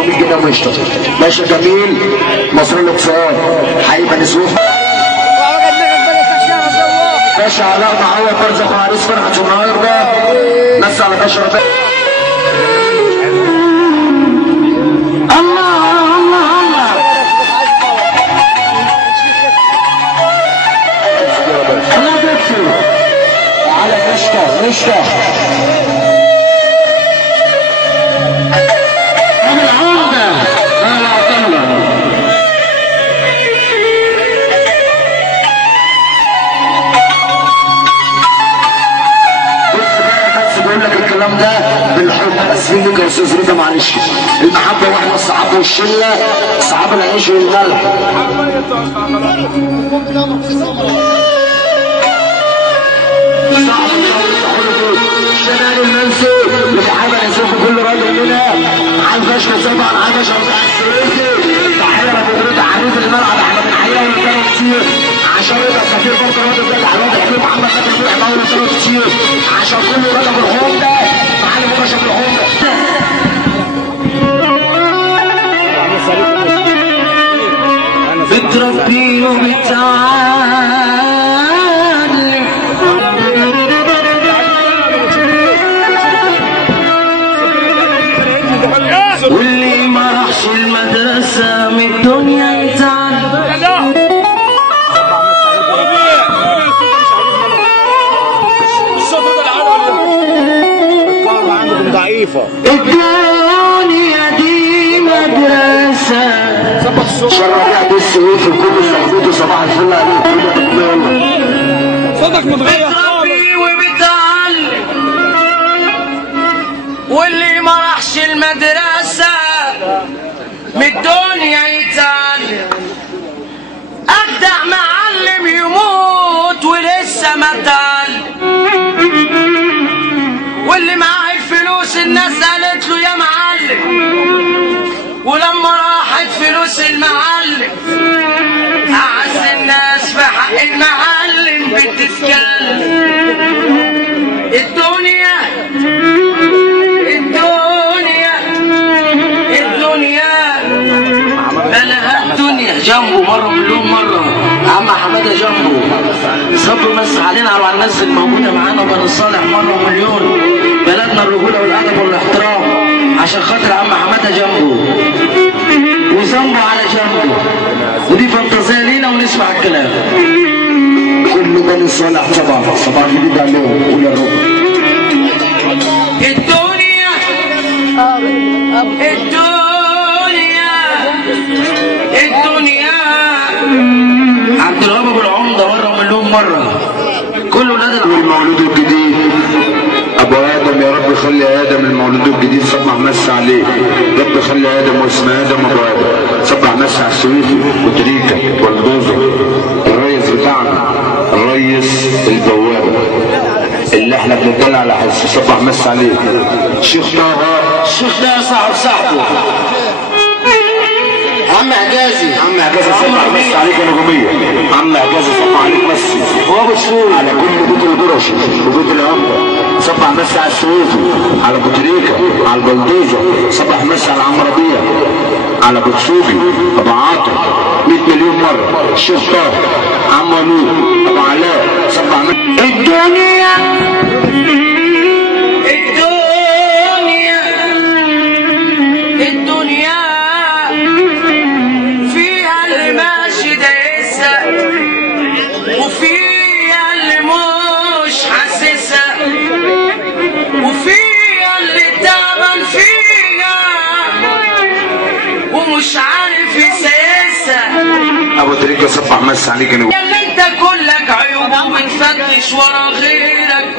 500 جنيه ومشطه. باشا جميل مصر الاقتصاد حي بني سويف. باشا علاء معوض برزخ وعريس فرحه النهارده. ناس على باشا ربيع. مشتاق ابو العمده انا عطله. بص بقى بس بقول لك الكلام ده بالحب اسفين لك يا استاذ رضا معلش. المحبه واحنا الصحابه والشله صحاب العيش والملح. الشباب المنسي لصحابه يشوفوا كل راجل منها على الفشل طبعا على الفشل بتاع السويسي. تحيه لمديريه عريس الملعب احنا بنحييها ونتكلم كتير عشان يبقى كتير برضه راجل زي العلاج الحبيب محمد نبيل فرح معانا ونتكلم كتير عشان كل راجل بالحوم ده معلم باشا بالحوم ده. بتربي وبتعلم واللي ما راحش المدرسة من الدنيا يتعلم. الدنيا دي مدرسة. شرع بالسيف وكل صحبته صباح الفل عليك. صوتك متغير. بتربي وبتعلم واللي ما راحش المدرسة من الدنيا يتعلم. أجدع معلم يموت ولسه ما اتعلم. واللي معاه الفلوس الناس قالت له يا معلم. ولما راحت فلوس المعلم أعز الناس في حق المعلم بتتكلم. الدنيا مالها الدنيا جنبه مرة مليون مرة. عم حماده جنبه صبروا بس علينا وعلى الناس الموجودة معانا وبني صالح مرة مليون. بلدنا الرجولة والأدب والاحترام عشان خاطر عم حماده جنبه وذنبه على جنبه. ودي فانتازية لينا ونسمع الكلام. كل بني صالح صباح جديد عليهم. قول يا رب. الدنيا عبد الوهاب ابو العمده مره مليون مره. كل ولاد والمولود الجديد ابو ادم يا رب خلي ادم المولود الجديد صبح مس عليه. رب خلي ادم واسم ادم ابو ادم صبح مس على السويفي وتريكا والدوزر. الريس بتاعنا الريس البوابه اللي احنا بندلع على حس صبح مس عليه. الشيخ طه الشيخ ده صاحبه عم حجازي صبح مس عليك يا نجوميه. عم حجازي صبح عليك مسي. هو ابو السوق على كل بيت البرش وبيت العنبر صبح مس على السويفي على بوتريكا على البلدوزه. صبح مس على عم ربيع على بوتسوفي ابو عاطف 100 مليون مره. الشيخ طه عم ولود ابو علاء صبح مس. الدنيا فيها اللي ماشي دايسها وفيها اللي مش حاسسها وفيها اللي تعبان فيها ومش عارف يسيسها. ابو تريكه صبح مس عليك انا. يا انت كلك عيوب وبتفتش ورا غيرك.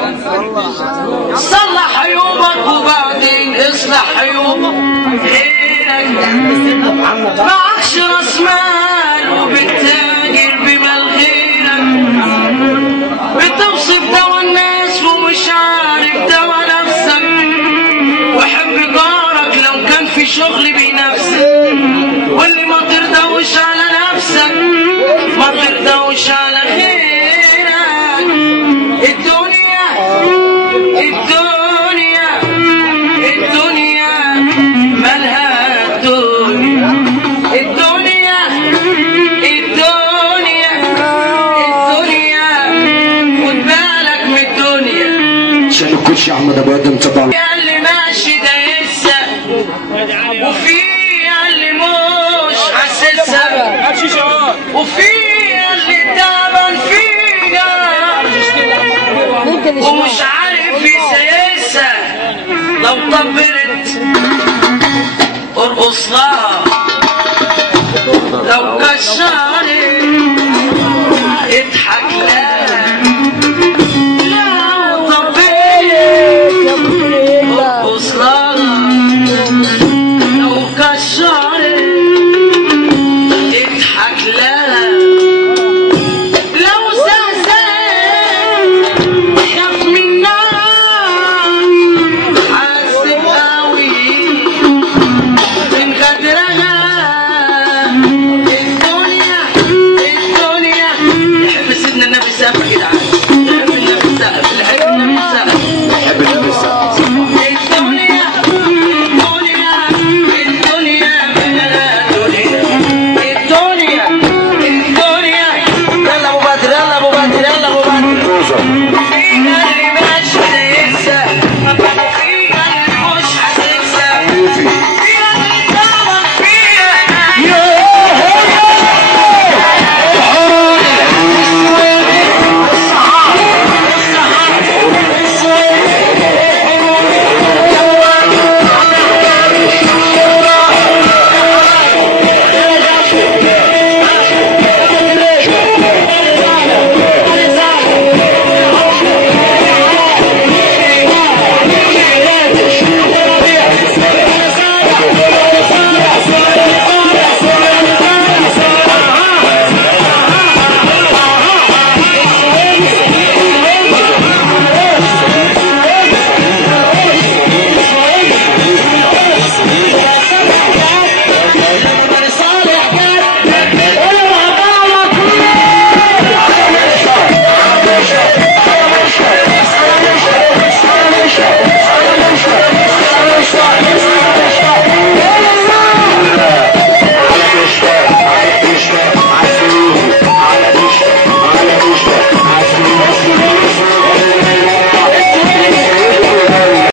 صلح عيوبك وبعدين اصلح عيوبك غيرك. معكش راس مال وبتتاجر بمال غيرك. بتوصف دوا الناس ومش عارف دوا نفسك. وحب جارك لو كان في شغل بنفسك. واللي ما ترضوش على نفسك ما ترضوش على غيرك. الدنيا مالها الدنيا وفيها اللي مش حاسسها وفيها اللي تعبان فيها ومش عارف يسيسها لو طبلت ارقص لها لو كشرت